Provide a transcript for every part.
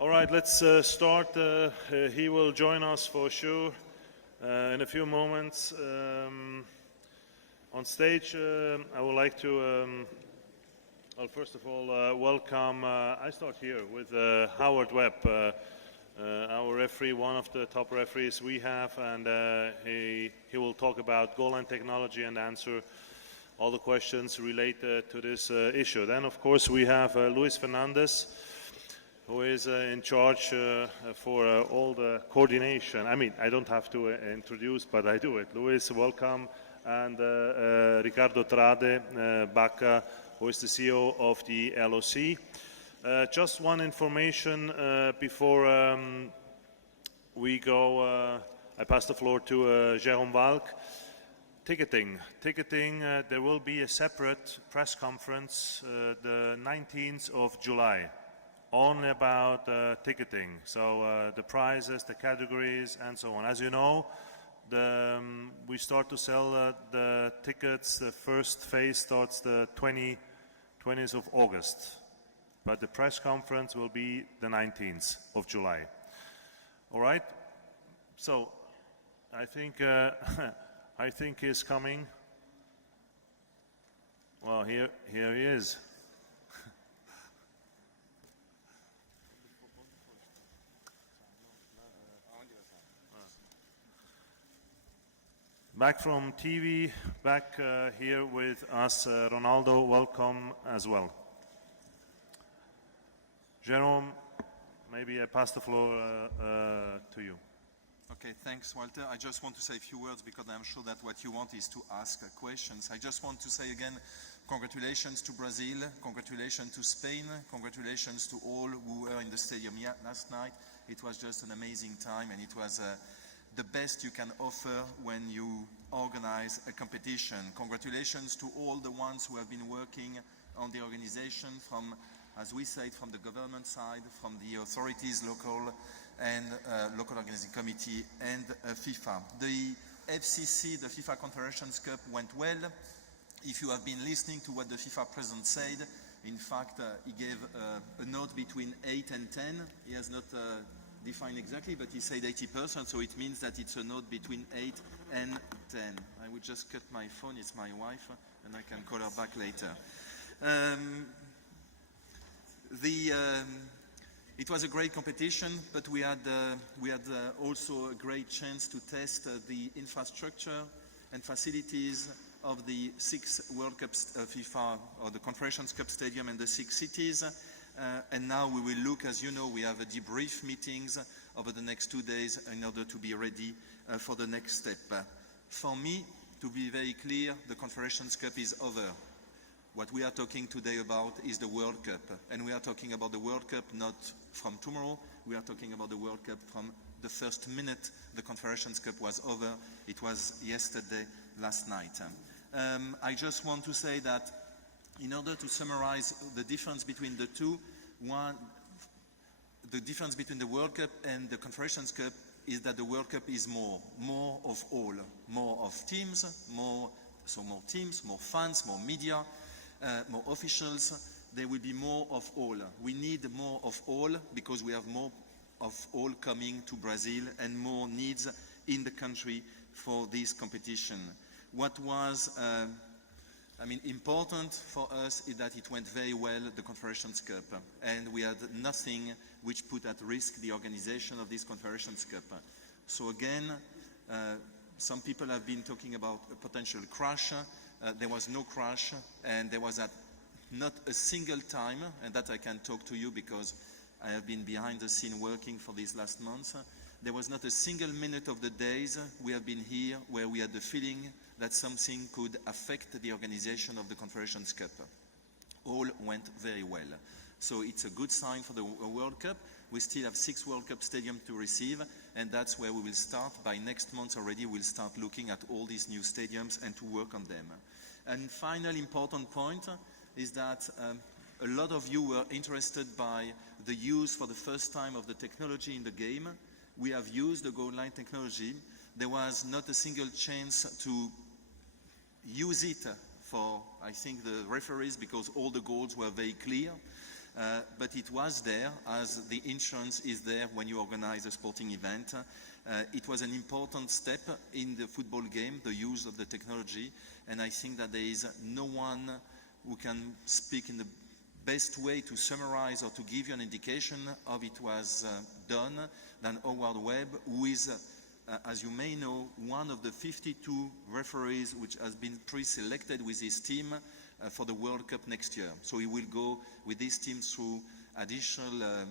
All right, let's start. He will join us for sure in a few moments. On stage, I would like to, well, first of all, welcome, I start here with Howard Webb, our referee, one of the top referees we have, and he will talk about goal line technology and answer all the questions related to this issue. Then, of course, we have Luis Fernandes, who is in charge for all the coordination. I mean, I don't have to introduce, but I do it. Luis, welcome. And Ricardo Trade, Valcke, who is the CEO of the LOC. Just one information before we go. I pass the floor to Jérôme Valcke. Ticketing, there will be a separate press conference the 19th of July. Only about ticketing, so the prizes, the categories, and so on. As you know, we start to sell the tickets. The first phase starts the 20th of August, but the press conference will be the 19th of July. All right. So, I think he's coming. Well, here he is. Back from TV, back here with us, Ronaldo, welcome as well. Jérôme, maybe I pass the floor to you. Okay, thanks, Walter. I just want to say a few words because I'm sure that what you want is to ask questions. I just want to say again, congratulations to Brazil, congratulations to Spain, congratulations to all who were in the stadium last night. It was just an amazing time, and it was the best you can offer when you organize a competition. Congratulations to all the ones who have been working on the organization from, as we said, from the government side, from the authorities, local and Local Organizing Committee and FIFA. The FCC, the FIFA Confederations Cup, went well. If you have been listening to what the FIFA president said, in fact, he gave a note between 8 and 10. He has not defined exactly, but he said 80%, so it means that it's a note between 8 and 10. I would just cut my phone, it's my wife, and I can call her back later. It was a great competition, but we had also a great chance to test the infrastructure and facilities of the 6 World Cups FIFA or the Confederations Cup Stadium and the 6 cities. And now we will look, as you know, we have a debrief meetings over the next 2 days in order to be ready for the next step. For me, to be very clear, the Confederations Cup is over. What we are talking today about is the World Cup. And we are talking about the World Cup not from tomorrow, we are talking about the World Cup from the first minute the Confederations Cup was over. It was yesterday, last night. I just want to say that in order to summarize the difference between the two, the difference between the World Cup and the Confederations Cup is that the World Cup is more of all, more of teams, more teams, more fans, more media, more officials. There will be more of all. We need more of all because we have more of all coming to Brazil and more needs in the country for this competition. What was important for us is that it went very well, the Confederations Cup, and we had nothing which put at risk the organization of this Confederations Cup. So again, some people have been talking about a potential crash. There was no crash, and there was not a single time, and that I can talk to you because I have been behind the scene working for these last months. There was not a single minute of the days we have been here where we had the feeling that something could affect the organization of the Confederations Cup. All went very well. So it's a good sign for the World Cup. We still have 6 World Cup stadiums to receive, and that's where we will start. By next month already, we'll start looking at all these new stadiums and to work on them. And final important point is that a lot of you were interested by the use for the first time of the technology in the game. We have used the goal line technology. There was not a single chance to use it for, I think, the referees because all the goals were very clear. but it was there as the insurance is there when you organize a sporting event. It was an important step in the football game, the use of the technology, and I think that there is no one who can speak in the best way to summarize or to give you an indication of it was done than Howard Webb, who is, as you may know, one of the 52 referees which has been pre-selected with his team for the World Cup next year. So he will go with this team through additional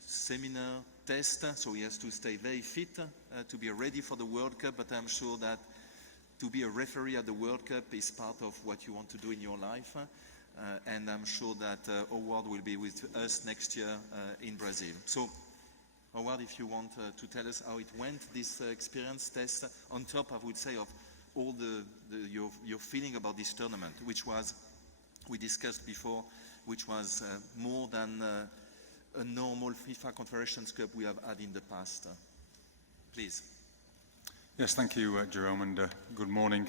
seminar test, so he has to stay very fit to be ready for the World Cup, but I'm sure that to be a referee at the World Cup is part of what you want to do in your life, and I'm sure that Howard will be with us next year in Brazil. So Howard, if you want to tell us how it went, this experience test, on top, I would say, of all your feeling about this tournament, which was, we discussed before, which was more than a normal FIFA Confederations Cup we have had in the past. Please. Yes, thank you, Jérôme, and good morning.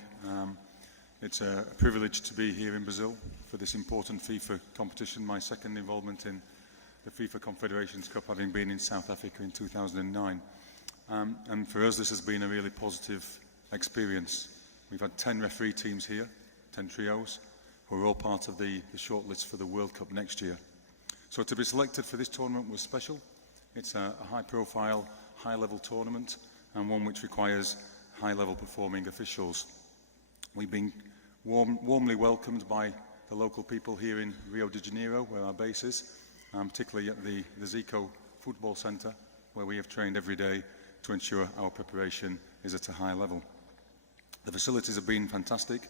It's a privilege to be here in Brazil for this important FIFA competition, my second involvement in the FIFA Confederations Cup, having been in South Africa in 2009. And for us, this has been a really positive experience. We've had 10 referee teams here, 10 trios, who are all part of the shortlist for the World Cup next year. So to be selected for this tournament was special. It's a high-profile, high-level tournament, and one which requires high-level performing officials. We've been warmly welcomed by the local people here in Rio de Janeiro, where our base is, particularly at the Zico Football Centre, where we have trained every day to ensure our preparation is at a high level. The facilities have been fantastic,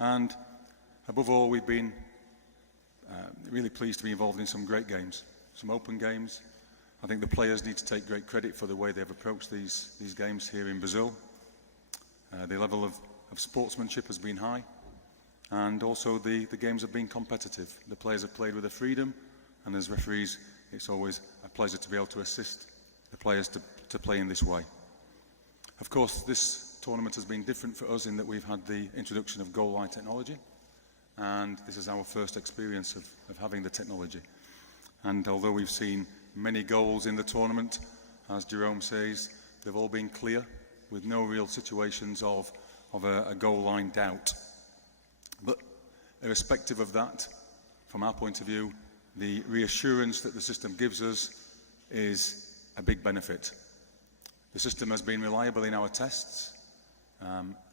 and above all, we've been really pleased to be involved in some great games, some open games. I think the players need to take great credit for the way they've approached these games here in Brazil. The level of sportsmanship has been high, and also the games have been competitive. The players have played with a freedom, and as referees, it's always a pleasure to be able to assist the players to play in this way. Of course, this tournament has been different for us in that we've had the introduction of goal line technology, and this is our first experience of having the technology. And although we've seen many goals in the tournament, as Jérôme says, they've all been clear, with no real situations of a goal line doubt. But irrespective of that, from our point of view, the reassurance that the system gives us is a big benefit. The system has been reliable in our tests.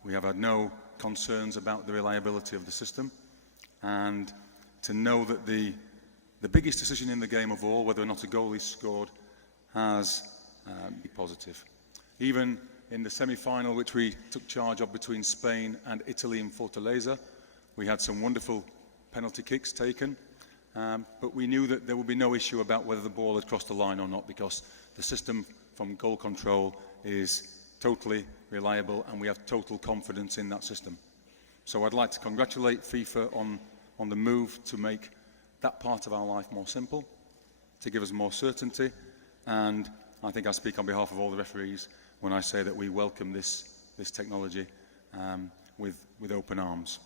We have had no concerns about the reliability of the system, and to know that the biggest decision in the game of all, whether or not a goal is scored, has been positive. Even in the semi-final, which we took charge of between Spain and Italy in Fortaleza, we had some wonderful penalty kicks taken, but we knew that there would be no issue about whether the ball had crossed the line or not, because the system from goal control is totally reliable, and we have total confidence in that system. So I'd like to congratulate FIFA on the move to make that part of our life more simple, to give us more certainty, and I think I speak on behalf of all the referees when I say that we welcome this technology with open arms.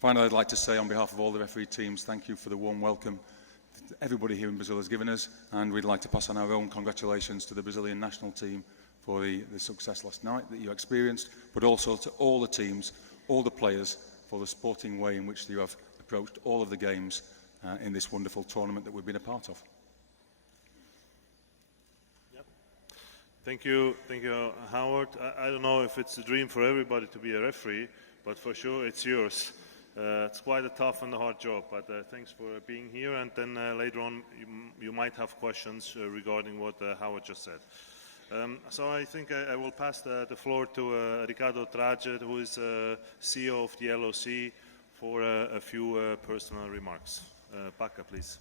Finally, I'd like to say on behalf of all the referee teams, thank you for the warm welcome that everybody here in Brazil has given us, and we'd like to pass on our own congratulations to the Brazilian national team for the success last night that you experienced, but also to all the teams, all the players, for the sporting way in which you have approached all of the games in this wonderful tournament that we've been a part of. Yep. Thank you, Howard. I don't know if it's a dream for everybody to be a referee, but for sure it's yours. It's quite a tough and a hard job, but thanks for being here, and then later on you might have questions regarding what Howard just said. So I think I will pass the floor to Ricardo Trade, who is CEO of the LOC, for a few personal remarks. Blatter, please.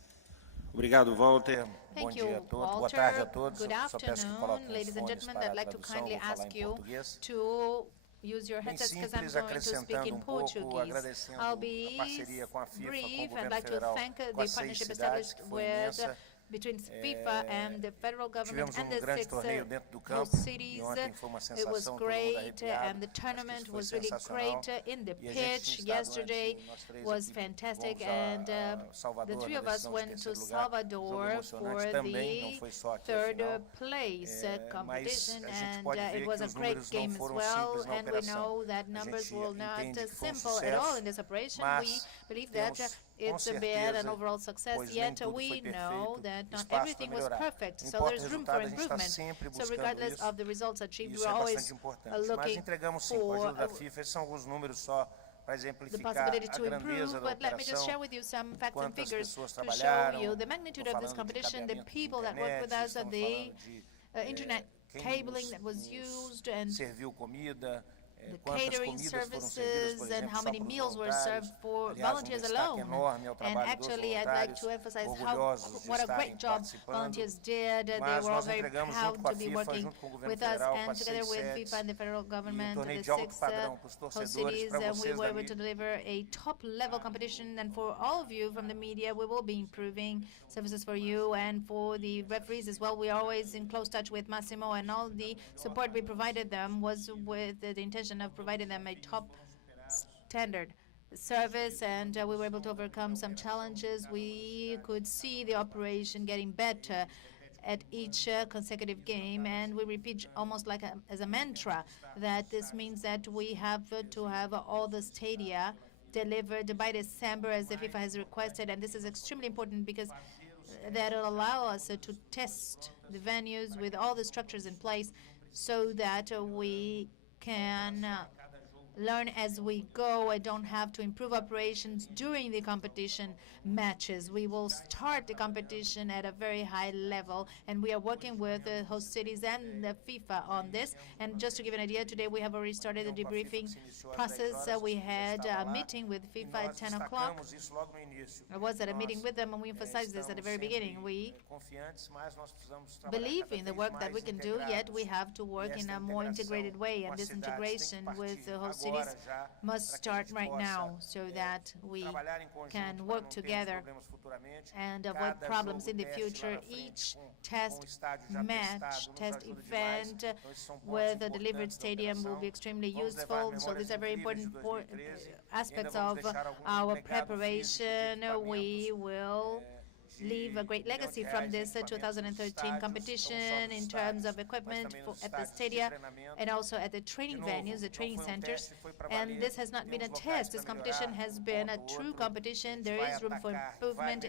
Obrigado, Walter. Bom Thank dia you, a todos. Boa tarde a todos. Good Só peço que afternoon, coloquem os ladies and fones gentlemen. para a I'd like to tradução. kindly Vou falar ask em you português. to use your Bem headsets because I'm simples, going to speak acrescentando in pouco, Portuguese. agradecendo I'll a be parceria com a FIFA, com o brief. I'd governo like to federal, thank com the as 6 partnership cidades, established que foi with imensa, between FIFA and the federal government tivemos and the grande 6 torneio dentro do campo, host cities. e ontem foi uma It sensação, was todo mundo great, arrepiado. and the Acho que tournament isso foi was really sensacional. great in the E a gente pitch tinha estado yesterday antes, nós três was aqui fantastic, fomos and a Salvador the three na of us decisão de went to terceiro lugar. Jogo Salvador emocionante for também, não the foi só aqui a third final. place Mas competition, a gente and pode ver it que was a os great números não game as foram well, simples na and we operação. know that A numbers gente were not entende que foi simple at all in sucesso, this operation. We mas believe that temos it's com been an certeza, overall success, pois nem yet tudo we foi know perfeito, that not espaço para everything was melhorar. perfect, Não so importa o there's room for resultado, a gente está improvement. sempre So buscando regardless isso, of the results achieved, isso we're é always bastante importante. Mas looking entregamos sim, com a for ajuda da FIFA, esses são alguns números só para the exemplificar possibility a to improve, grandeza da but let me just operação, share with you some facts and quantas figures pessoas to show trabalharam. you the magnitude of this competition, the people that work with us, the internet cabling that was used, and serviu comida, the quantas catering comidas foram servidas, services, por and exemplo, how só many para os meals were voluntários. served for Aliás, volunteers destaque alone. enorme ao And trabalho dos actually, I'd like voluntários, to emphasize orgulhosos de what a estarem great job participando. volunteers did. They Mas were all nós very entregamos proud junto com a to be FIFA, working junto com o governo with us, federal, com and as together 6 with sedes, FIFA and the federal government, torneio the de alto 6 padrão para os host torcedores, cities, para and we vocês were da able to mídia. deliver a top-level competition. And for all of you from the media, we will be improving services for you, and for the referees as well. We are always in close touch with Massimo, and all the support we provided them was with the intention of providing them a top standard service, and we were able to overcome some challenges. We could see the operation getting better at each consecutive game, and we repeat almost like as a mantra that this means that we have to have all the stadia delivered by December as the FIFA has requested, and this is extremely important because that will allow us to test the venues with all the structures in place so that we can learn as we go. I don't have to improve operations during the competition matches. We will start the competition at a very high level, and we are working with the host cities and the FIFA on this. And just to give an idea, today we have already started the debriefing process. We had a meeting with FIFA at 10 o'clock. I was at a meeting with them, and we emphasized this at the very beginning. We believe in the work that we can do, yet we have to work in a more integrated way, and this integration with the host cities must start right now so that we can work together and avoid problems in the future. Each test match, test event with a delivered stadium will be extremely useful. So these are very important aspects of our preparation. We will leave a great legacy from this 2013 competition in terms of equipment at the stadia and also at the training venues, the training centers. And this has not been a test. This competition has been a true competition. There is room for improvement,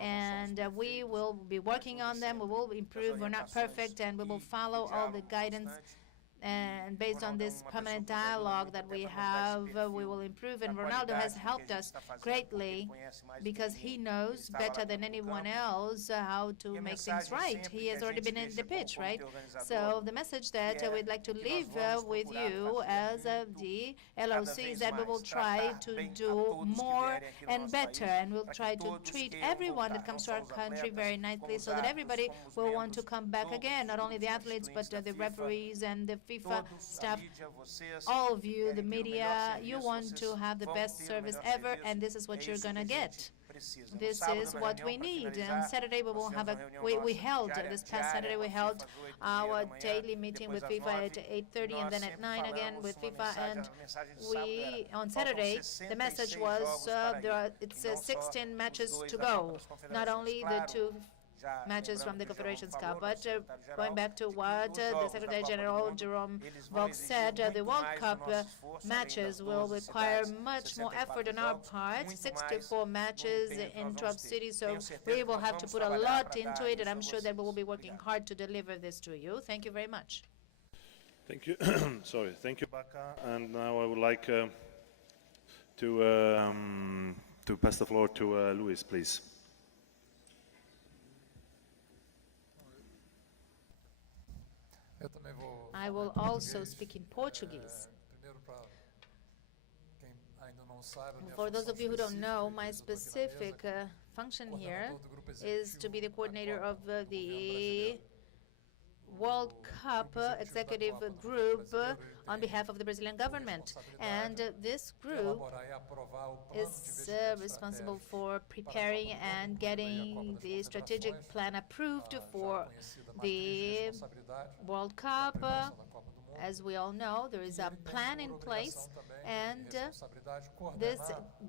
and we will be working on them. We will improve. We're not perfect, and we will follow all the guidance. And based on this permanent dialogue that we have, we will improve. And Ronaldo has helped us greatly because he knows better than anyone else how to make things right. He has already been in the pitch, right? So the message that we'd like to leave with you as the LOC is that we will try to do more and better, and we'll try to treat everyone that comes to our country very nicely so that everybody will want to come back again, not only the athletes, but the referees and the FIFA staff, all of you, the media. You want to have the best service ever, and this is what you're going to get. This is what we need. On Saturday, we will have this past Saturday, we held our daily meeting with FIFA at 8:30 and then at 9 again with FIFA. And on Saturday, the message was it's 16 matches to go, not only the 2 matches from the Confederations Cup. But going back to what the Secretary General Jérôme Valcke said, the World Cup matches will require much more effort on our part, 64 matches in 12 cities, so we will have to put a lot into it, and I'm sure that we will be working hard to deliver this to you. Thank you very much. Thank you. Sorry. Thank you, Valcke. And now I would like to pass the floor to Luis, please. I will also speak in Portuguese. For those of you who don't know, my specific function here is to be the coordinator of the World Cup executive group on behalf of the Brazilian government. And this group is responsible for preparing and getting the strategic plan approved for the World Cup. As we all know, there is a plan in place, and this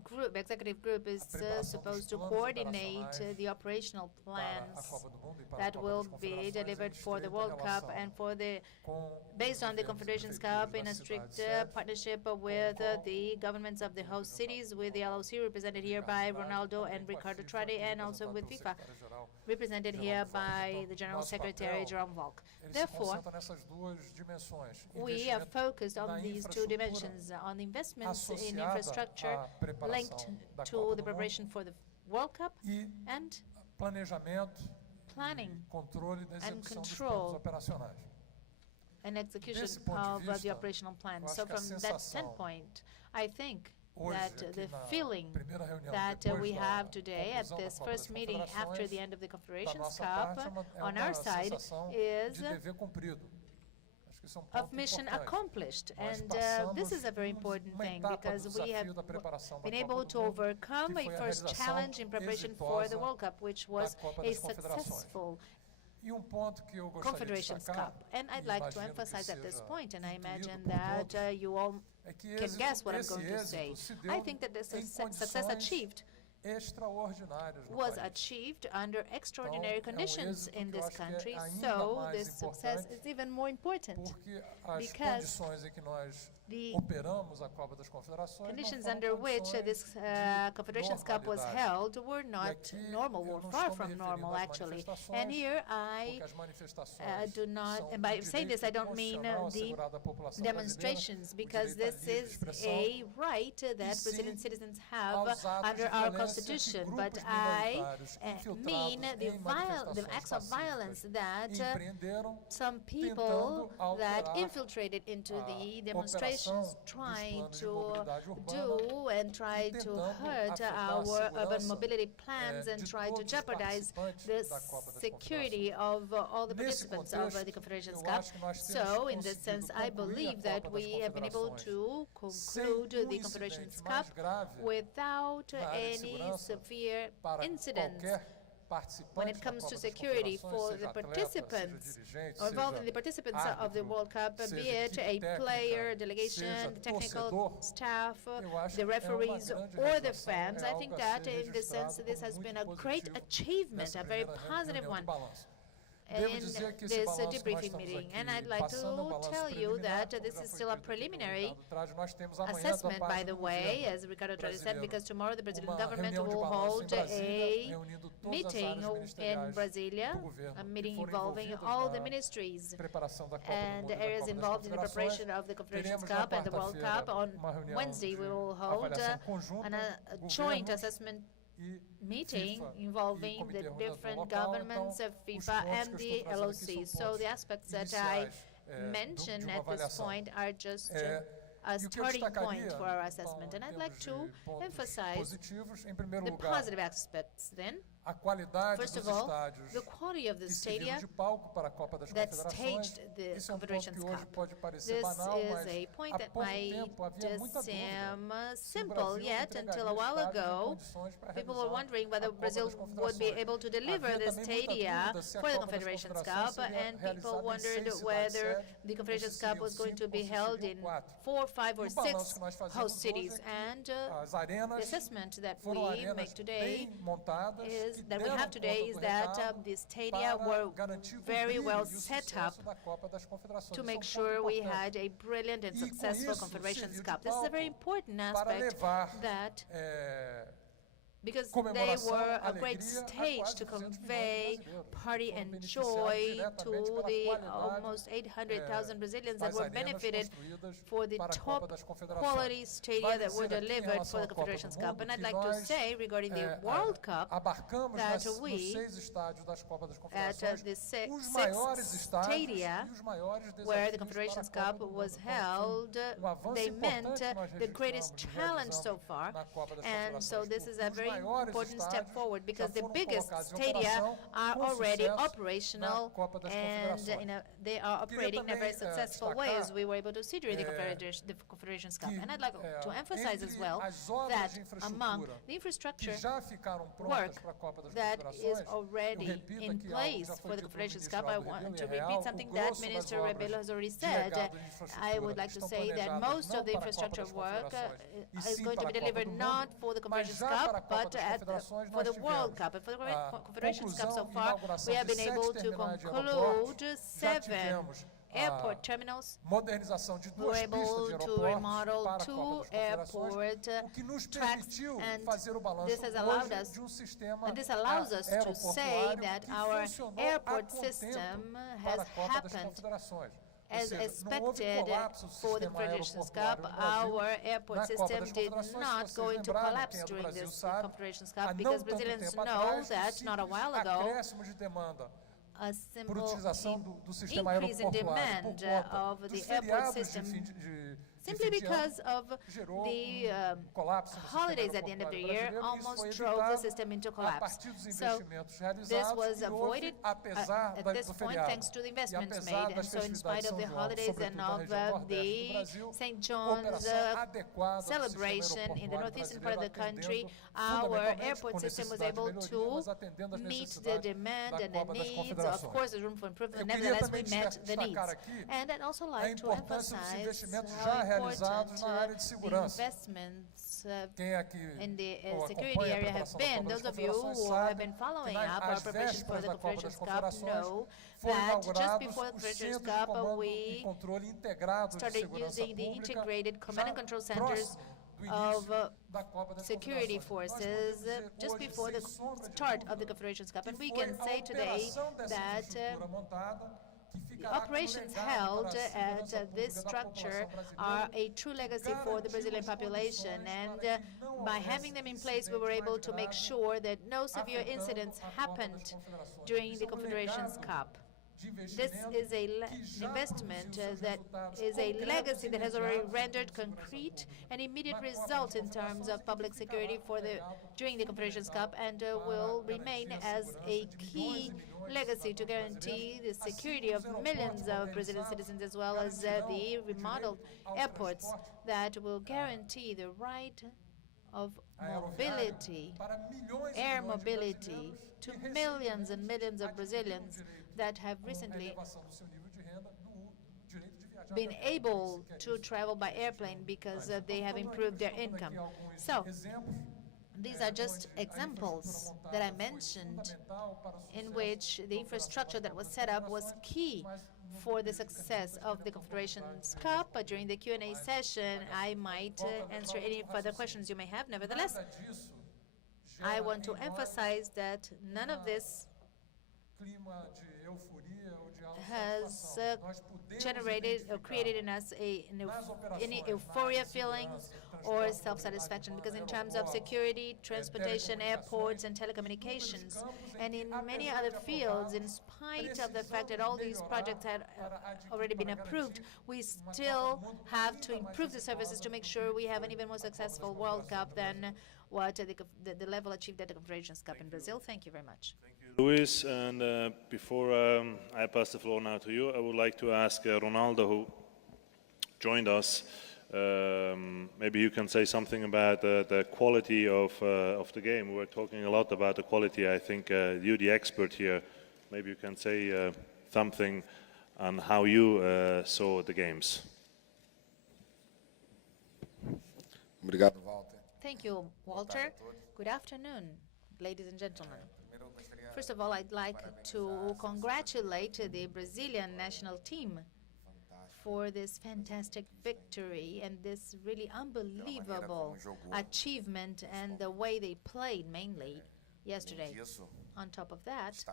group, executive group, is supposed to coordinate the operational plans that will be delivered for the World Cup and for the, based on the Confederations Cup, in a strict partnership with the governments of the host cities, with the LOC represented here by Ronaldo and Ricardo Trade, and also with FIFA represented here by the General Secretary Jérôme Valcke. Therefore, we are focused on these two dimensions, on investments in infrastructure linked to the preparation for the World Cup and planning and control and execution of the operational plan. So from that standpoint, I think that the feeling that we have today at this first meeting after the end of the Confederations Cup on our side is of mission accomplished. And this is a very important thing, because we have been able to overcome a first challenge in preparation for the World Cup, which was a successful Confederations Cup. And I'd like to emphasize at this point, and I imagine that you all can guess what I'm going to say. I think that the success achieved was achieved under extraordinary conditions in this country, so this success is even more important, because the conditions under which this Confederations Cup was held were not normal, were far from normal, actually. And here I do not, and by saying this, I don't mean the demonstrations, because this is a right that Brazilian citizens have under our Constitution, but I mean the acts of violence that some people that infiltrated into the demonstrations trying to do and try to hurt our urban mobility plans and try to jeopardize the security of all the participants of the Confederations Cup. So in this sense, I believe that we have been able to conclude the Confederations Cup without any severe incidents when it comes to security for the participants, or involving the participants of the World Cup, be it a player, delegation, the technical staff, the referees, or the fans. I think that in this sense, this has been a great achievement, a very positive one in this debriefing meeting. And I'd like to tell you that this is still a preliminary assessment, by the way, as Ricardo Trade said, because tomorrow the Brazilian government will hold a meeting in Brasilia, a meeting involving all the ministries and the areas involved in the preparation of the Confederations Cup and the World Cup. On Wednesday, we will hold a joint assessment meeting involving the different governments of FIFA and the LOC. So the aspects that I mentioned at this point are just a starting point for our assessment. And I'd like to emphasize the positive aspects then. First of all, the quality of the stadia that staged the Confederations Cup. This is a point that might seem simple, yet until a while ago, people were wondering whether Brazil would be able to deliver the stadia for the Confederations Cup, and people wondered whether the Confederations Cup was going to be held in 4, 5, or 6 host cities. And the assessment that we make today is that we have today is that the stadia were very well set up to make sure we had a brilliant and successful Confederations Cup. This is a very important aspect, that because they were a great stage to convey party and joy to the almost 800,000 Brazilians that were benefited for the top quality stadia that were delivered for the Confederations Cup. And I'd like to say regarding the World Cup that we, at the six stadia where the Confederations Cup was held, they meant the greatest challenge so far. And so this is a very very important step forward because the biggest stadia are already operational and they are operating in a very successful way, as we were able to see during the Confederations Cup. And I'd like to emphasize as well that among the infrastructure work that is already in place for the Confederations Cup, I want to repeat something that Minister Rebelo has already said. I would like to say that most of the infrastructure work is going to be delivered not for the Confederations Cup, but for the World Cup. And for the Confederations Cup so far, we have been able to conclude 7 airport terminals. We were able to remodel 2 airport tracks, and this has allowed us, allows us to say that our airport system has happened as expected for the Confederations Cup. Our airport system did not go into collapse during this Confederations Cup because Brazilians know that not a while ago, a simple increase in demand of the airport system simply because of the holidays at the end of the year almost drove the system into collapse. So this was avoided at this point thanks to the investments made. And so in spite of the holidays and of the St. John's celebration in the northeastern part of the country, our airport system was able to meet the demand and the needs. Of course, there's room for improvement. Nevertheless, we met the needs. And I'd also like to emphasize how important the investments in the security area have been. Those of you who have been following up our preparation for the Confederations Cup know that just before the Confederations Cup, we started using the integrated command and control centers of security forces just before the start of the Confederations Cup. And we can say today that the operations held at this structure are a true legacy for the Brazilian population, and by having them in place, we were able to make sure that no severe incidents happened during the Confederations Cup. This is an investment that is a legacy that has already rendered concrete and immediate results in terms of public security during the Confederations Cup, and will remain as a key legacy to guarantee the security of millions of Brazilian citizens, as well as the remodeled airports that will guarantee the right of mobility, air mobility, to millions and millions of Brazilians that have recently been able to travel by airplane because they have improved their income. So these are just examples that I mentioned in which the infrastructure that was set up was key for the success of the Confederations Cup. During the Q&A session, I might answer any further questions you may have. Nevertheless, I want to emphasize that none of this has generated or created in us any euphoria feelings or self-satisfaction, because in terms of security, transportation, airports, and telecommunications, and in many other fields, in spite of the fact that all these projects had already been approved, we still have to improve the services to make sure we have an even more successful World Cup than what the level achieved at the Confederations Cup in Brazil. Thank you very much. Luis, and before I pass the floor now to you, I would like to ask Ronaldo, who joined us, maybe you can say something about the quality of the game. We're talking a lot about the quality. I think you're the expert here. Maybe you can say something on how you saw the games. Thank you, Walter. Good afternoon, ladies and gentlemen. First of all, I'd like to congratulate the Brazilian national team for this fantastic victory and this really unbelievable achievement and the way they played mainly yesterday. On top of that,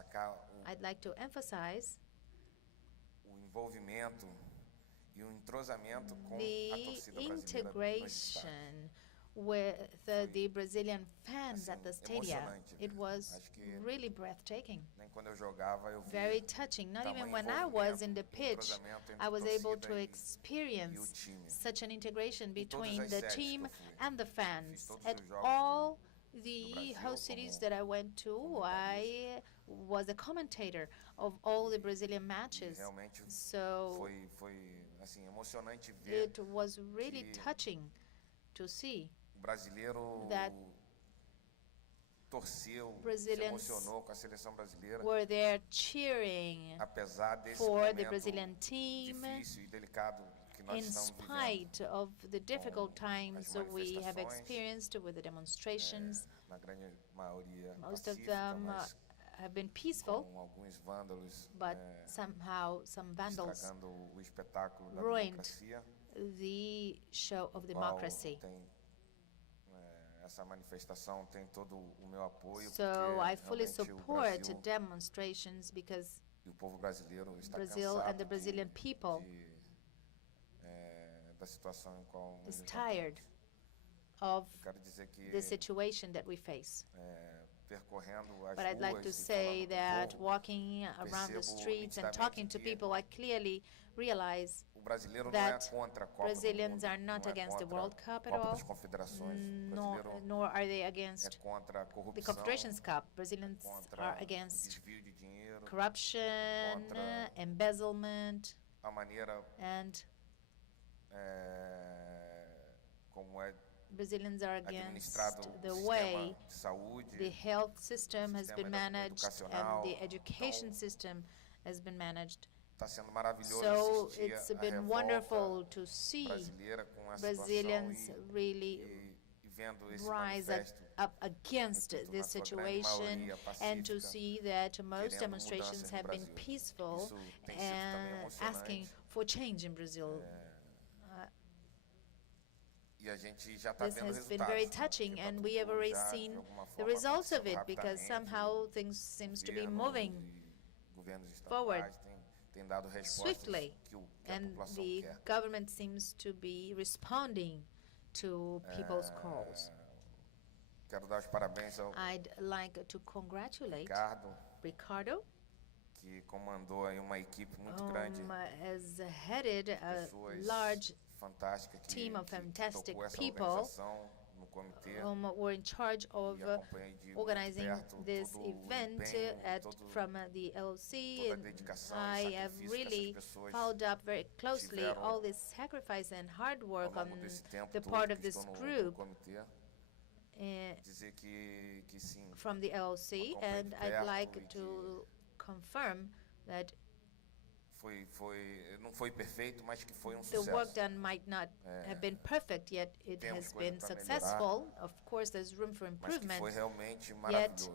I'd like to emphasize the integration with the Brazilian fans at the stadium. It was really breathtaking, very touching. Not even when I was in the pitch, I was able to experience such an integration between the team and the fans. At all the host cities that I went to, I was a commentator of all the Brazilian matches. Realmente So foi assim emocionante ver it was really que touching to see o brasileiro that torceu, se Brazilians emocionou com a seleção brasileira, were there cheering apesar desse for the momento Brazilian team, difícil e delicado que nós in estamos vivendo. spite of the difficult as times that we have manifestações, experienced with the demonstrations. Na grande maioria Most of pacífica, them mas have been peaceful, com alguns vândalos but somehow some vandals estragando o espetáculo da ruined democracia. the show of qual democracy. tem, essa manifestação tem todo o meu apoio, So porque I fully realmente o support Brasil demonstrations because e o povo brasileiro está Brazil and the cansado Brazilian people da situação em qual is nos tired encontramos. of Quero dizer que the situation that we face. percorrendo as But I'd like to ruas e say falando com o that povo, walking around the percebo streets and nitidamente talking to que people, I clearly realize o brasileiro não é that contra a Copa do Brazilians Mundo, are not não é against the contra World Cup a at Copa all, das Confederações. O brasileiro nor are they é against contra a the corrupção, Confederations Cup. Brazilians contra are o against desvio de dinheiro, corruption, contra embezzlement, a maneira and como é Brazilians are against administrado the o way sistema de saúde, the health system has been sistema managed educacional. and the education Então, system has been managed. está sendo maravilhoso So assistir it's a been revolta wonderful to see brasileira com a Brazilians situação really e vendo esse rise manifesto up against repito, this na sua grande situation maioria and to pacífica, see that most querendo demonstrations mudanças no have been Brasil. peaceful Isso tem sido também and emocionante. asking for change in Brazil. E a gente já está This vendo has been resultados, very né? touching, Porque tá and tudo we have already já, de seen alguma the forma, results of acontecendo it because rapidamente. somehow things seems to be Governos moving e governos forward estaduais têm dado respostas swiftly, que a and população the quer. government seems to be responding to people's calls. Quero dar os parabéns ao I'd like to congratulate Ricardo, Ricardo, que comandou aí uma equipe muito grande, has headed a pessoas large fantásticas team of fantastic tocou essa people organização no comitê. were in charge of E acompanhei de muito organizing perto this todo o event empenho, todo- from the LOC, toda a and dedicação e I have sacrifício que really essas pessoas followed up very closely tiveram all this sacrifice and hard ao work on longo desse tempo the todo part que of this estou no group comitê. Dizer que sim, from the LOC, acompanhei and de I'd perto like e to confirm that não foi perfeito, mas que foi the work sucesso. done might not have been perfect, yet it temos has coisa been pra successful. Of course, there's room for Mas que improvement, foi realmente yet maravilhoso.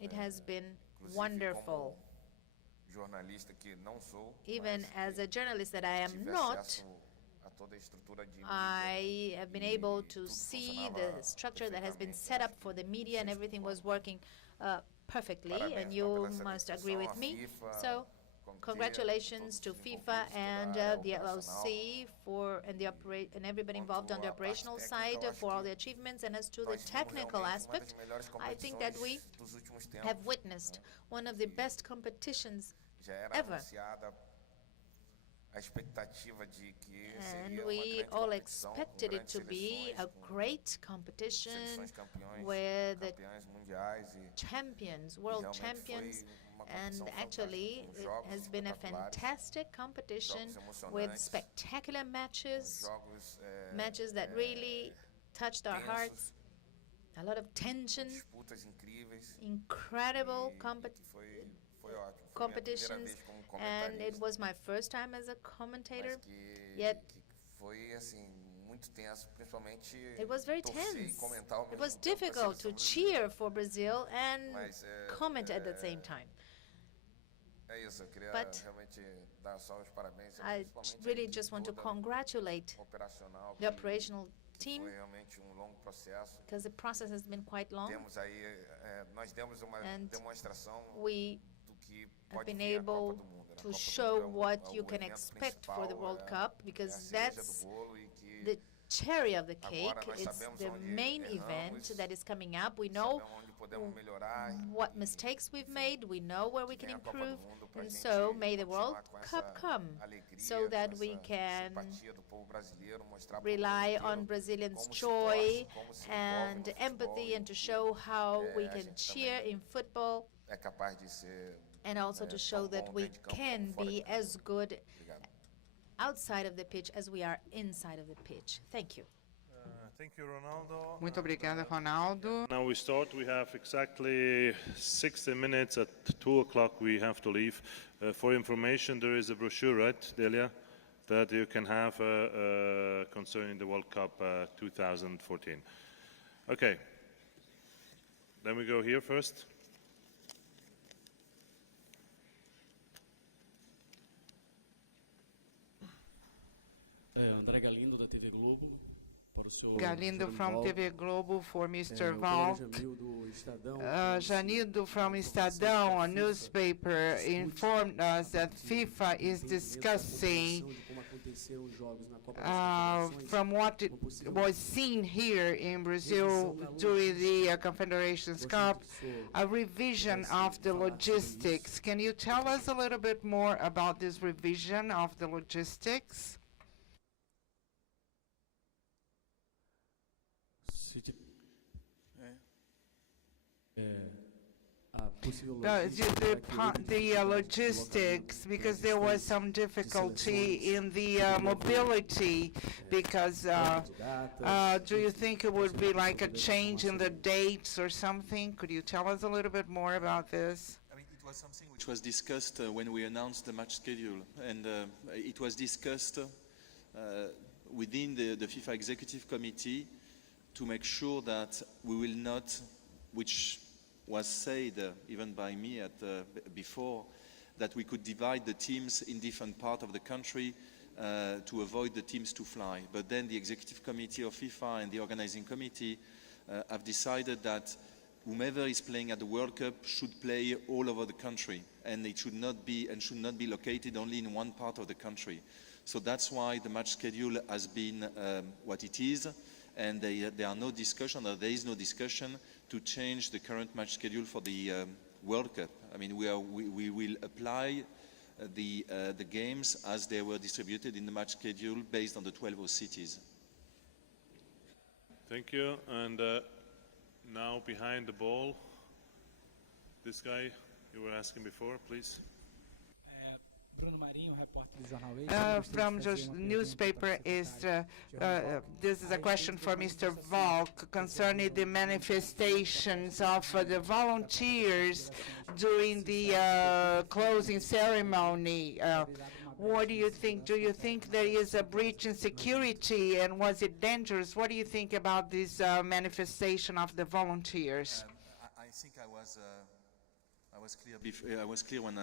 it has been Inclusive, wonderful. como jornalista que não sou, Even mas as a journalist that I am tive not, acesso a toda a estrutura de mídia I have been e able to tudo see funcionava the structure that has been perfeitamente. set up Acho for the que media, and vocês everything was concordam. working perfectly, Parabéns and então you pela essa must agree dedicação with à me. FIFA, So, ao comitê, congratulations to todos os FIFA envolvidos, toda a and área the operacional. LOC and everybody involved on the Quanto à parte operational técnica, side eu acho for all que the achievements, and as to the Nós vimos technical realmente uma aspect, das melhores I think that we competições dos últimos tempos. have witnessed one of the best competitions Já era ever. anunciada a expectativa de que And seria uma we grande all competição com expected it grandes to be a seleções, com great competition seleções campeões, with the campeãs mundiais e champions, world realmente champions, foi uma and competição actually fantástica, com it jogos has been a espetaculares, fantastic competition jogos with emocionantes, spectacular matches, jogos matches that really touched our hearts, tensos, a lot of tension, disputas incríveis incredible e foi ótimo. Foi minha primeira competitions, vez como and it comentarista, was my first time as a commentator. mas que yet foi assim muito tenso, principalmente It was very torcer e tense. comentar ao It mesmo was tempo a difficult to seleção brasileira. cheer for Brazil and Mas, comment at the same time. É isso, eu queria But realmente dar só os parabéns, I principalmente really a equipe just want to toda congratulate operacional, the operational que team, foi realmente longo processo. because the process has been quite long. Temos aí, nós demos uma And demonstração We do que have pode been vir a Copa able do Mundo. Né? A to Copa do show Mundo what é you o can evento expect for the principal, World Cup, é a because cereja do that's bolo e que the cherry of the cake. Agora nós It's sabemos the onde main erramos, event that is coming up. We know sabemos onde podemos melhorar. what mistakes we've made. We know where we can Vem a Copa do improve. Mundo pra And gente so may the continuar World com Cup essa come alegria, so that com we essa can simpatia do povo brasileiro, mostrar pro mundo rely inteiro on Brazilians' como se joy torce, como se envolve and no futebol empathy, e and to show how we a can gente cheer também in football, é capaz de ser and also to show tão that bom we dentro de campo can como fora be de campo. as good Obrigado. outside of the pitch as we are inside of the pitch. Thank you. Thank you, Ronaldo. Muito obrigada, Ronaldo. Now we start. We have exactly 60 minutes. At 2 o'clock we have to leave. For information, there is a brochure, right, Delia, that you can have concerning the World Cup 2014. Okay. Then we go here first. André Galindo, da TV Globo, para o senhor Galindo from TV Globo for Mr. Valcke. Janildo from Estadão, a newspaper, informed us that FIFA is discussing, from what it was seen here in Brazil during the Confederations Cup, a revision of the logistics. Can you tell us a little bit more about this revision of the logistics? The logistics, because there was some difficulty in the mobility, because do you think it would be like a change in the dates or something? Could you tell us a little bit more about this? I mean, it was something which was discussed when we announced the match schedule, and it was discussed within the FIFA Executive Committee to make sure that we will not, which was said even by me before, that we could divide the teams in different parts of the country to avoid the teams to fly. But then the Executive Committee of FIFA and the Organizing Committee have decided that whomever is playing at the World Cup should play all over the country, and it should not be located only in one part of the country. So that's why the match schedule has been what it is, and there are no discussion, or there is no discussion to change the current match schedule for the World Cup. I mean, we will apply the games as they were distributed in the match schedule based on the 12 host cities. Thank you. And now behind the ball, this guy you were asking before, please. From the newspaper is, this is a question for Mr. Valcke concerning the manifestations of the volunteers during the closing ceremony. What do you think? Do you think there is a breach in security, and was it dangerous? What do you think about this manifestation of the volunteers? I think I was clear when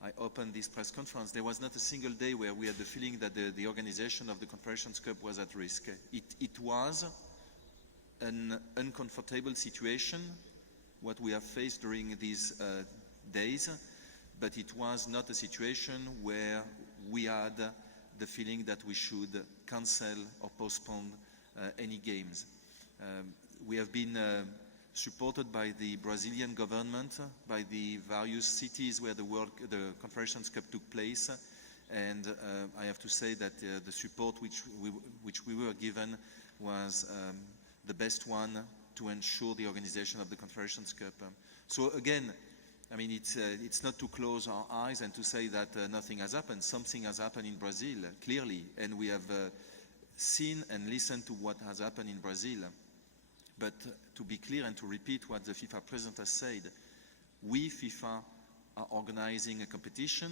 I opened this press conference. There was not a single day where we had the feeling that the organization of the Confederations Cup was at risk. It was an uncomfortable situation, what we have faced during these days, but it was not a situation where we had the feeling that we should cancel or postpone any games. We have been supported by the Brazilian government, by the various cities where the Confederations Cup took place, and I have to say that the support which we were given was the best one to ensure the organization of the Confederations Cup. So again, I mean, it's not to close our eyes and to say that nothing has happened. Something has happened in Brazil, clearly, and we have seen and listened to what has happened in Brazil. But to be clear and to repeat what the FIFA president has said, we, FIFA, are organizing a competition.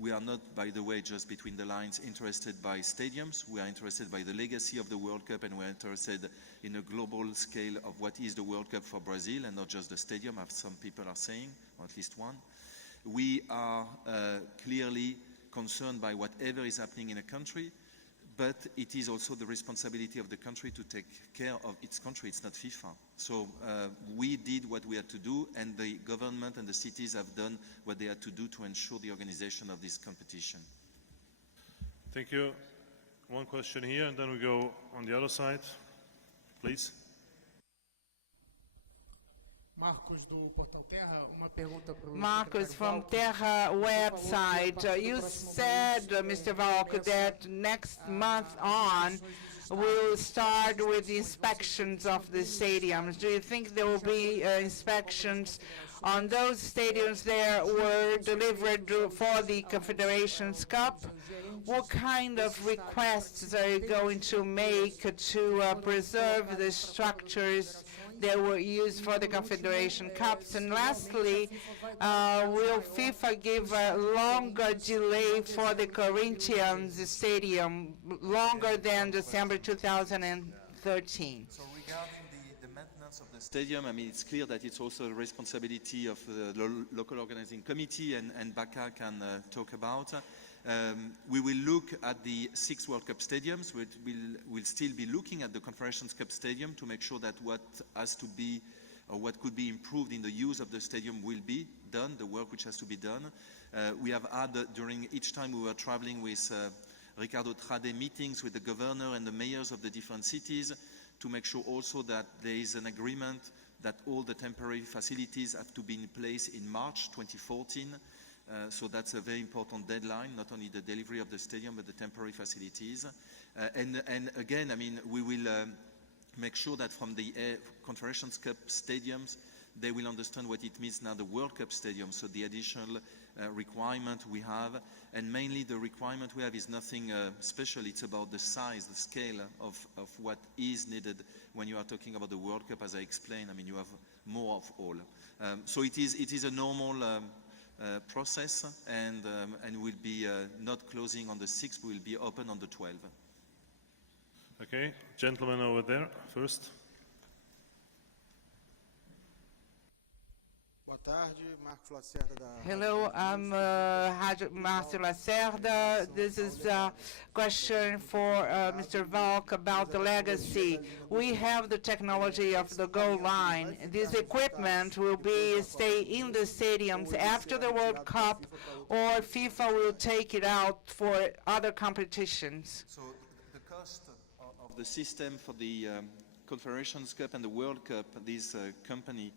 We are not, by the way, just between the lines, interested by stadiums. We are interested by the legacy of the World Cup, and we're interested in a global scale of what is the World Cup for Brazil, and not just the stadium, as some people are saying, or at least one. We are clearly concerned by whatever is happening in a country, but it is also the responsibility of the country to take care of its country. It's not FIFA. So we did what we had to do, and the government and the cities have done what they had to do to ensure the organization of this competition. Thank you. one question here, and then we go on the other side, please. Marcos do Portal Terra, uma pergunta para o Marcos from Terra website. You said, Mr. Valcke, that next month on we'll start with the inspections of the stadiums. Do you think there will be inspections on those stadiums that were delivered for the Confederations Cup? What kind of requests are you going to make to preserve the structures that were used for the Confederation Cups? And lastly, will FIFA give a longer delay for the Corinthians Stadium, longer than December 2013? So regarding the maintenance of the stadium, I mean, it's clear that it's also the responsibility of the Local Organising Committee, and Valcke can talk about. We will look at the 6 World Cup stadiums. We'll still be looking at the Confederations Cup stadium to make sure that what has to be or what could be improved in the use of the stadium will be done, the work which has to be done. We have had, during each time we were traveling with Ricardo Trade, meetings with the governor and the mayors of the different cities to make sure also that there is an agreement that all the temporary facilities have to be in place in March 2014. So that's a very important deadline, not only the delivery of the stadium, but the temporary facilities. And again, I mean, we will make sure that from the Confederations Cup stadiums, they will understand what it means now, the World Cup stadium. So the additional requirement we have, and mainly the requirement we have is nothing special. It's about the size, the scale of what is needed when you are talking about the World Cup. As I explained, I mean, you have more of all. So it is a normal process, and will be not closing on the 6th, we will be open on the 12th. Okay, gentleman over there first. Hello, I'm Márcio Lacerda. This is a question for Mr. Valcke about the legacy. We have the technology of the goal line. This equipment will stay in the stadiums after the World Cup, or FIFA will take it out for other competitions? So the cost of the system for the Confederations Cup and the World Cup, this company,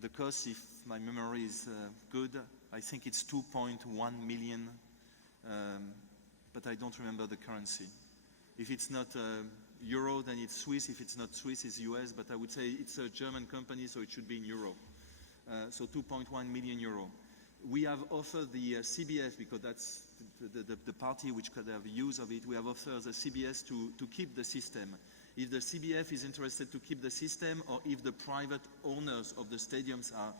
the cost, if my memory is good, I think it's 2.1 million, but I don't remember the currency. If it's not euro, then it's Swiss. If it's not Swiss, it's US, but I would say it's a German company, so it should be in euro. So 2.1 million euro. We have offered the CBF, because that's the party which could have use of it. We have offered the CBS to keep the system. If the CBF is interested to keep the system, or if the private owners of the stadiums are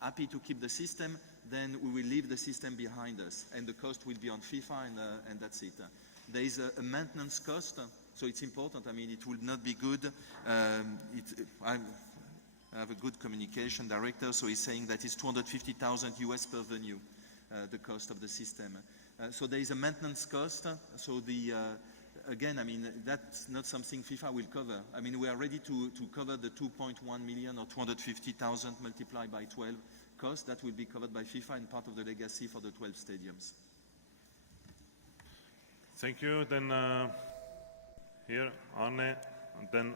happy to keep the system, then we will leave the system behind us, and the cost will be on FIFA, and that's it. There is a maintenance cost, so it's important. I mean, it will not be good. I have a good communication director, so he's saying that it's 250,000 US per venue, the cost of the system. So there is a maintenance cost. So again, I mean, that's not something FIFA will cover. I mean, we are ready to cover the 2.1 million or 250,000 multiplied by 12 cost. That will be covered by FIFA and part of the legacy for the 12 stadiums. Thank you. Then here, Arne, and then,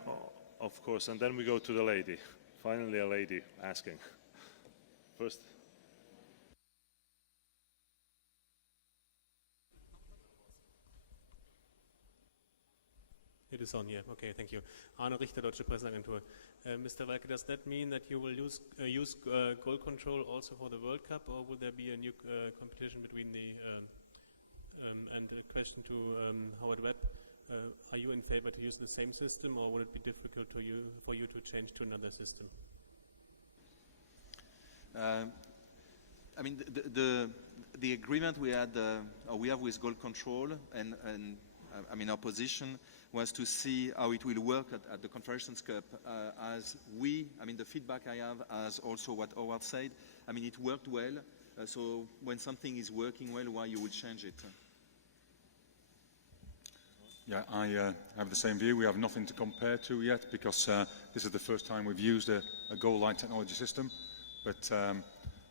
of course, and then we go to the lady. Finally, a lady asking. First. It is on here. Okay, thank you. Arno Richter, Deutsche Presseagentur. Mr. Valcke, does that mean that you will use goal control also for the World Cup, or will there be a new competition between the and a question to Howard Webb? Are you in favor to use the same system, or would it be difficult for you to change to another system? I mean, the agreement we had, or we have with goal control, and I mean, our position was to see how it will work at the Confederations Cup. I mean, the feedback I have, as also what Howard said, I mean, it worked well. So when something is working well, why you would change it? Yeah, I have the same view. We have nothing to compare to yet, because this is the first time we've used a goal line technology system. But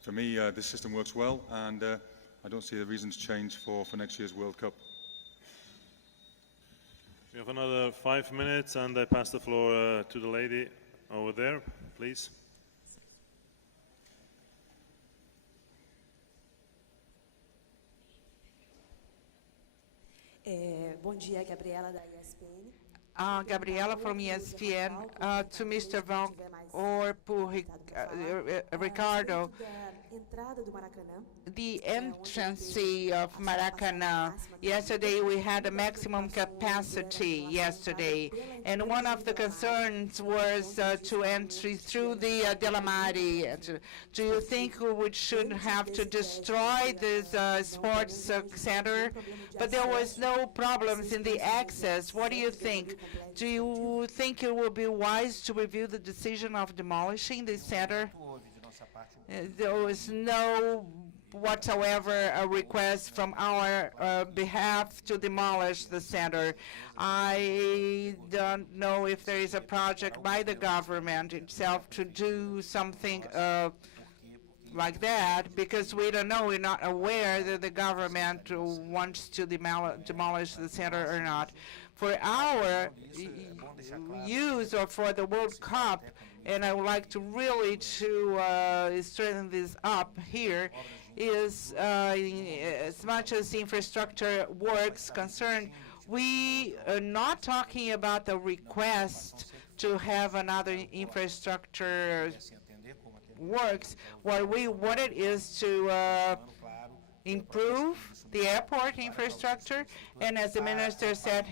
for me, this system works well, and I don't see a reason to change for next year's World Cup. have another 5 minutes, and I pass the floor to the lady over there, please. Bom dia, Gabriela da ESPN. Gabriela from ESPN, to Mr. Valcke or Ricardo. The entrance of Maracanã, yesterday we had a maximum capacity yesterday, and one of the concerns was to entry through the De La Mare. Do you think we should have to destroy this sports center? But there was no problems in the access. What do you think? Do you think it will be wise to review the decision of demolishing this center? There was no whatsoever a request from our behalf to demolish the center. I don't know if there is a project by the government itself to do something like that, because we don't know, we're not aware that the government wants to demolish the center or not. For our use or for the World Cup, and I would like to really strengthen this up here, is as much as infrastructure works concerned, we are not talking about the request to have another infrastructure works. What we wanted is to improve the airport infrastructure, and as the minister said,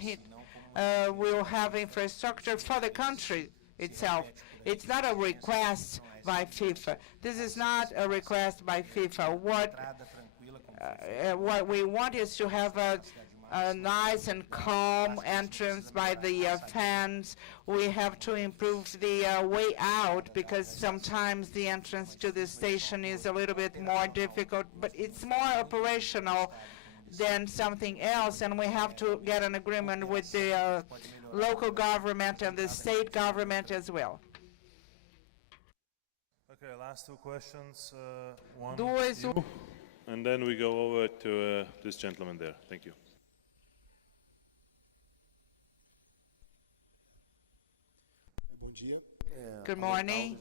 we'll have infrastructure for the country itself. It's not a request by FIFA. This is not a request by FIFA. What we want is to have a nice and calm entrance by the fans. We have to improve the way out, because sometimes the entrance to the station is a little bit more difficult, but it's more operational than something else, and we have to get an agreement with the local government and the state government as well. Okay, last two questions. And then we go over to this gentleman there. Thank you. Good morning.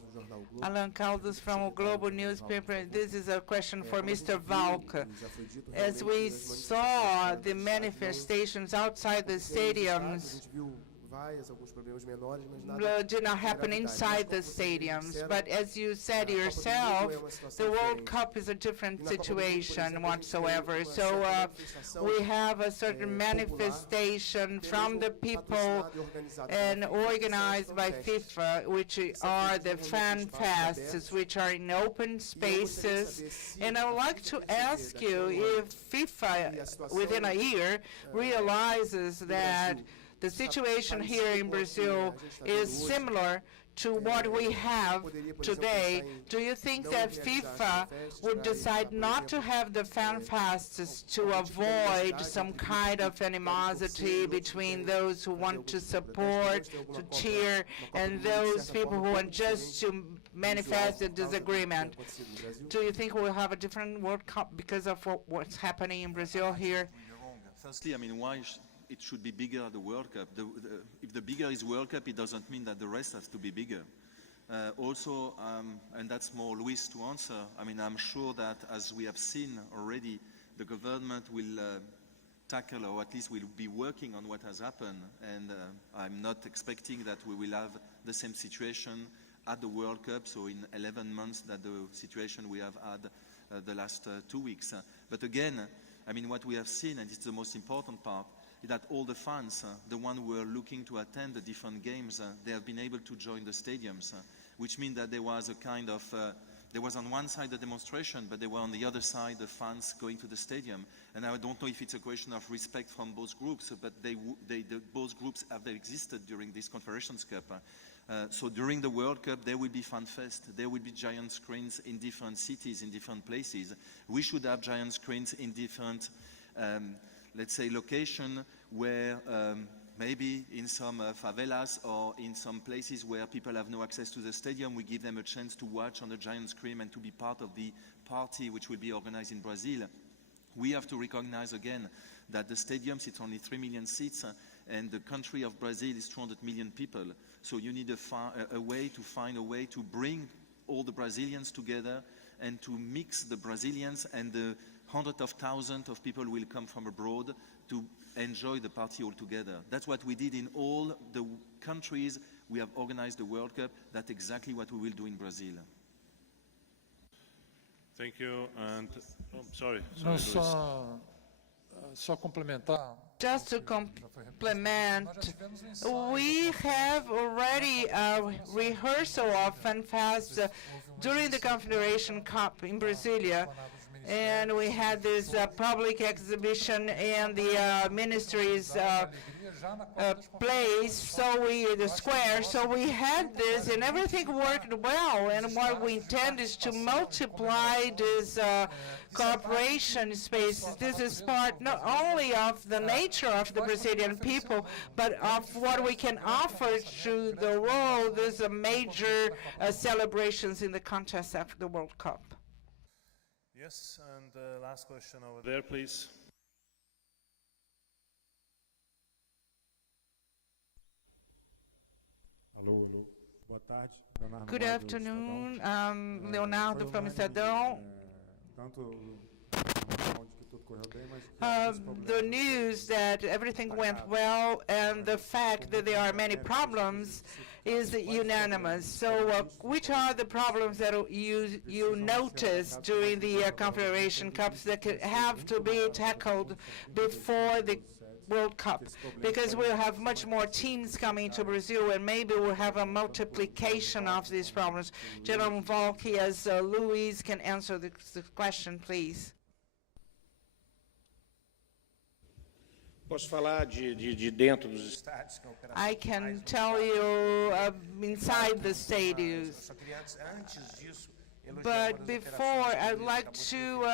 Alan Caldas from Global Newspaper. This is a question for Mr. Valcke. As we saw the manifestations outside the stadiums, did not happen inside the stadiums, but as you said yourself, the World Cup is a different situation whatsoever. So we have a certain manifestation from the people and organized by FIFA, which are the fan fests, which are in open spaces. And I would like to ask you if FIFA, within a year, realizes that the situation here in Brazil is similar to what we have today. Do you think that FIFA would decide not to have the fan fests to avoid some kind of animosity between those who want to support, to cheer, and those people who want just to manifest a disagreement? Do you think we'll have a different World Cup because of what's happening in Brazil here? Firstly, I mean, why it should be bigger at the World Cup? If the bigger is World Cup, it doesn't mean that the rest has to be bigger. Also, and that's more Luis to answer, I mean, I'm sure that as we have seen already, the government will tackle, or at least will be working on what has happened, and I'm not expecting that we will have the same situation at the World Cup, so in 11 months, that the situation we have had the last 2 weeks. But again, I mean, what we have seen, and it's the most important part, is that all the fans, the ones who were looking to attend the different games, they have been able to join the stadiums, which means that there was a kind of, there was on one side the demonstration, but there were on the other side the fans going to the stadium. And I don't know if it's a question of respect from both groups, but both groups have existed during this Confederations Cup. So during the World Cup, there will be fan fest, there will be giant screens in different cities, in different places. We should have giant screens in different let's say, location where maybe in some favelas or in some places where people have no access to the stadium, we give them a chance to watch on the giant screen and to be part of the party which will be organized in Brazil. We have to recognize again that the stadiums, it's only 3 million seats, and the country of Brazil is 200 million people. So you need a way to find a way to bring all the Brazilians together and to mix the Brazilians and the hundreds of thousands of people who will come from abroad to enjoy the party all together. That's what we did in all the countries we have organized the World Cup. That's exactly what we will do in Brazil. Thank you. And sorry, Não, Luis. só complementar. Just to complement, we have already a rehearsal of FanFest during the Confederation Cup in Brasilia. And we had this public exhibition in the ministry's place, the square. So we had this, and everything worked well. And what we intend is to multiply this cooperation spaces. This is part not only of the nature of the Brazilian people, but of what we can offer to the world. There's a major celebrations in the context of the World Cup. Yes, and last question over there, please. Alô. Boa tarde. Good afternoon, Leonardo from Estadão. The news that everything went well and the fact that there are many problems is unanimous. So which are the problems that you noticed during the Confederation Cups that have to be tackled before the World Cup? Because we'll have much more teams coming to Brazil, and maybe we'll have a multiplication of these problems. Jérôme, Valcke, as Luis can answer the question, please. I can tell you inside the stadiums. But before, I'd like to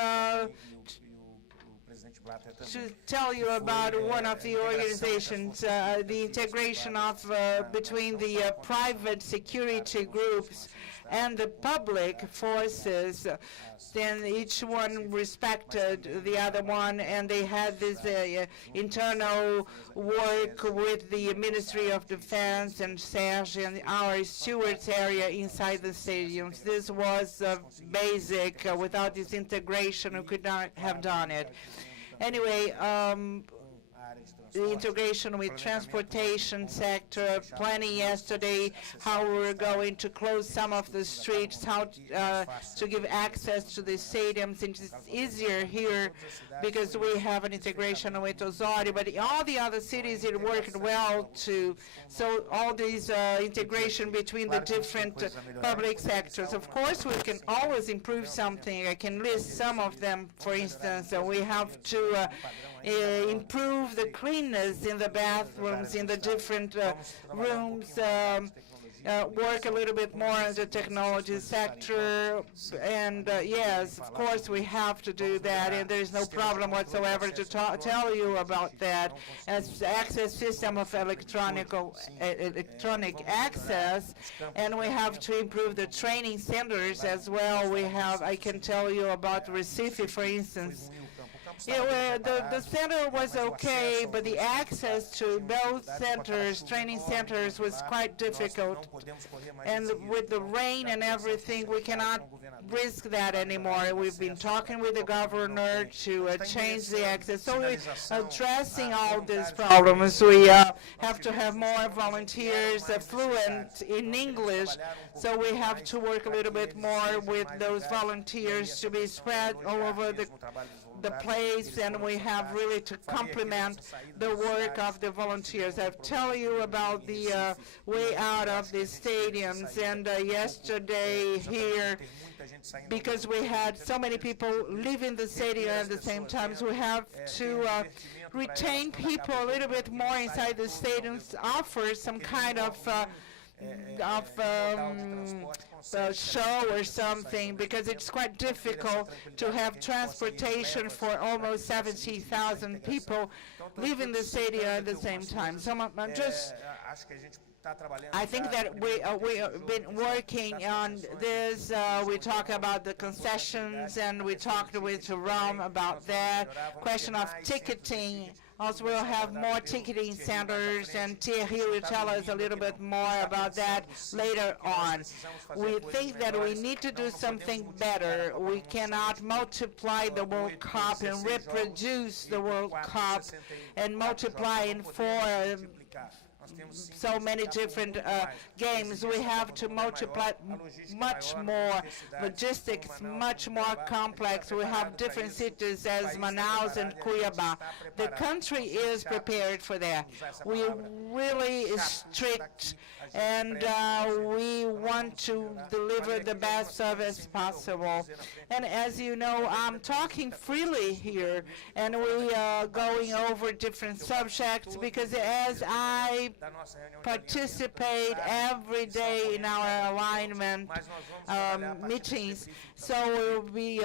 tell you about one of the organizations, the integration of between the private security groups and the public forces. Then each one respected the other one, and they had this internal work with the Ministry of Defense and SERG and our stewards area inside the stadiums. This was basic. Without this integration, we could not have done it. Anyway, the integration with transportation sector, planning yesterday how we were going to close some of the streets, how to give access to the stadiums. It's easier here because we have an integration with Osório, but all the other cities it worked well too. So all these integration between the different public sectors. Of course, we can always improve something. I can list some of them. For instance, we have to improve the cleanness in the bathrooms, in the different rooms, work a little bit more in the technology sector, and yes, of course we have to do that, and there's no problem whatsoever to tell you about that. As access system of electronic access, and we have to improve the training centers as well. We have, I can tell you about Recife, for instance. Yeah, the center was okay, but the access to both centers, training centers, was quite difficult. And with the rain and everything, we cannot risk that anymore. We've been talking with the governor to change the access. So we're addressing all these problems. We have to have more volunteers fluent in English. So we have to work a little bit more with those volunteers to be spread all over the place, and we have really to complement the work of the volunteers. I'll tell you about the way out of the stadiums, and yesterday here, because we had so many people leaving the stadium at the same time, so we have to retain people a little bit more inside the stadiums, offer some kind of show or something, because it's quite difficult to have transportation for almost 70,000 people leaving the stadium at the same time. So I think that we have been working on this. We talk about the concessions, and we talked with Jérôme about that question of ticketing, Also, we'll have more ticketing centers, and Thierry will tell us a little bit more about that later on. We think that we need to do something better. We cannot multiply the World Cup and reproduce the World Cup and multiplying for so many different games. We have to multiply much more logistics, much more complex. We have different cities as Manaus and Cuiabá. The country is prepared for that. We really strict, and we want to deliver the best service possible. And as you know, I'm talking freely here, and we are going over different subjects because as I participate every day in our alignment meetings, so we'll be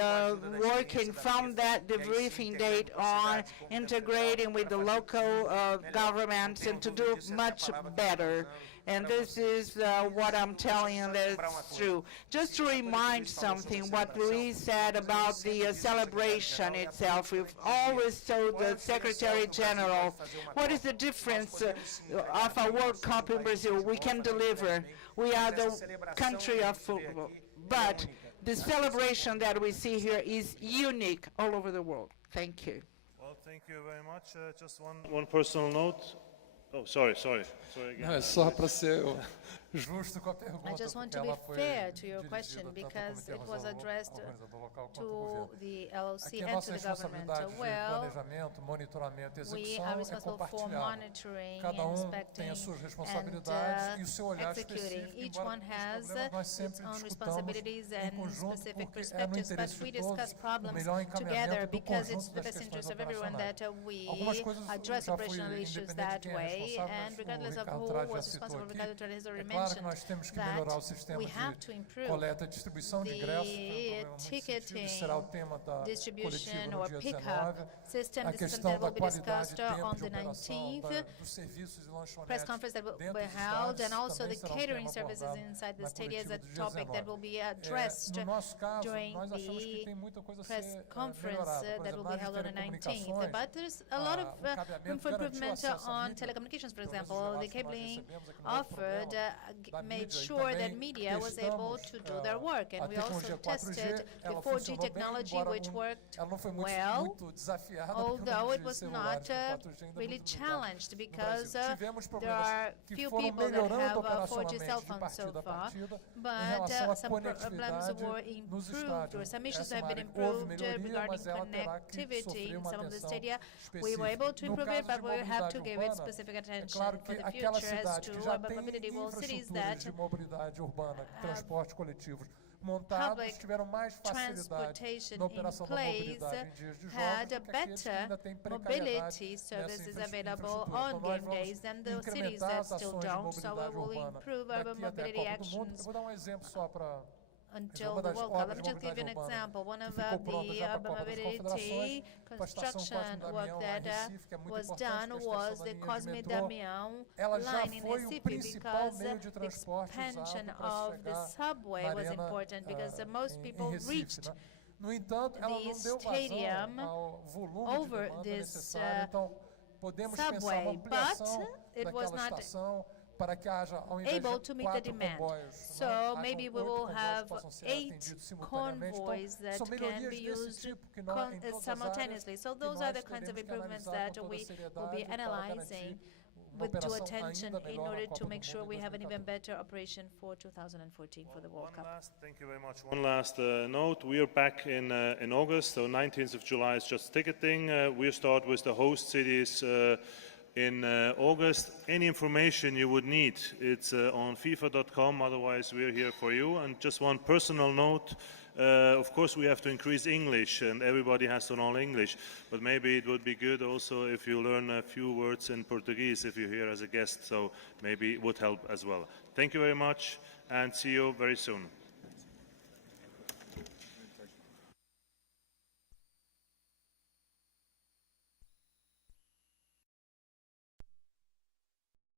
working from that debriefing date on, integrating with the local governments and to do much better. And this is what I'm telling you that's true. Just to remind something, what Luis said about the celebration itself, we've always told the Secretary General, what is the difference of a World Cup in Brazil? We can deliver. We are the country of football. But the celebration that we see here is unique all over the world. Thank you. Well, thank you very much. Just one personal note. Oh, sorry again. Não, é só para ser justo com a pergunta. I just want to be fair to your question because it was addressed to the LOC and to the government. Well, we are responsible for monitoring, inspecting, and executing. Each one has its own responsibilities and specific perspectives, but we discuss problems together because it's the best interest of everyone that we address operational issues that way. And regardless of who was responsible, Ricardo Trade has already mentioned that we have to improve the ticketing distribution or pickup system. This is something that will be discussed on the 19th press conference that will be held, and also the catering services inside the stadium is a topic that will be addressed during the press conference that will be held on the 19th. But there's a lot of room for improvement on telecommunications. For example, the cabling offered made sure that media was able to do their work, and we also tested the 4G technology, which worked well, although it was not really challenged because there are few people that have 4G cell phones so far, but some problems were improved, or some issues have been improved regarding connectivity in some of the stadia. We were able to improve it, but we have to give it specific attention for the future as to urban mobility. Well, cities that public transportation in place had a better mobility services available on game days than the cities that still don't. So we will improve urban mobility actions until the World Cup. Let me just give you an example. One of the urban mobility construction work that was done was the Cosme Damião line in Recife, because the expansion of the subway was important because most people reached the stadium over this subway, but it was not able to meet the demand. So maybe we will have 8 convoys that can be used simultaneously. So those are the kinds of improvements that we will be analyzing with due attention in order to make sure we have an even better operation for 2014 for the World Cup. Thank you very much. One last note. We are back in August, so 19th of July is just ticketing. We'll start with the host cities in August. Any information you would need, it's on FIFA.com, otherwise we're here for you. And just one personal note, of course we have to increase English and everybody has to know English, but maybe it would be good also if you learn a few words in Portuguese if you're here as a guest, so maybe it would help as well. Thank you very much and see you very soon.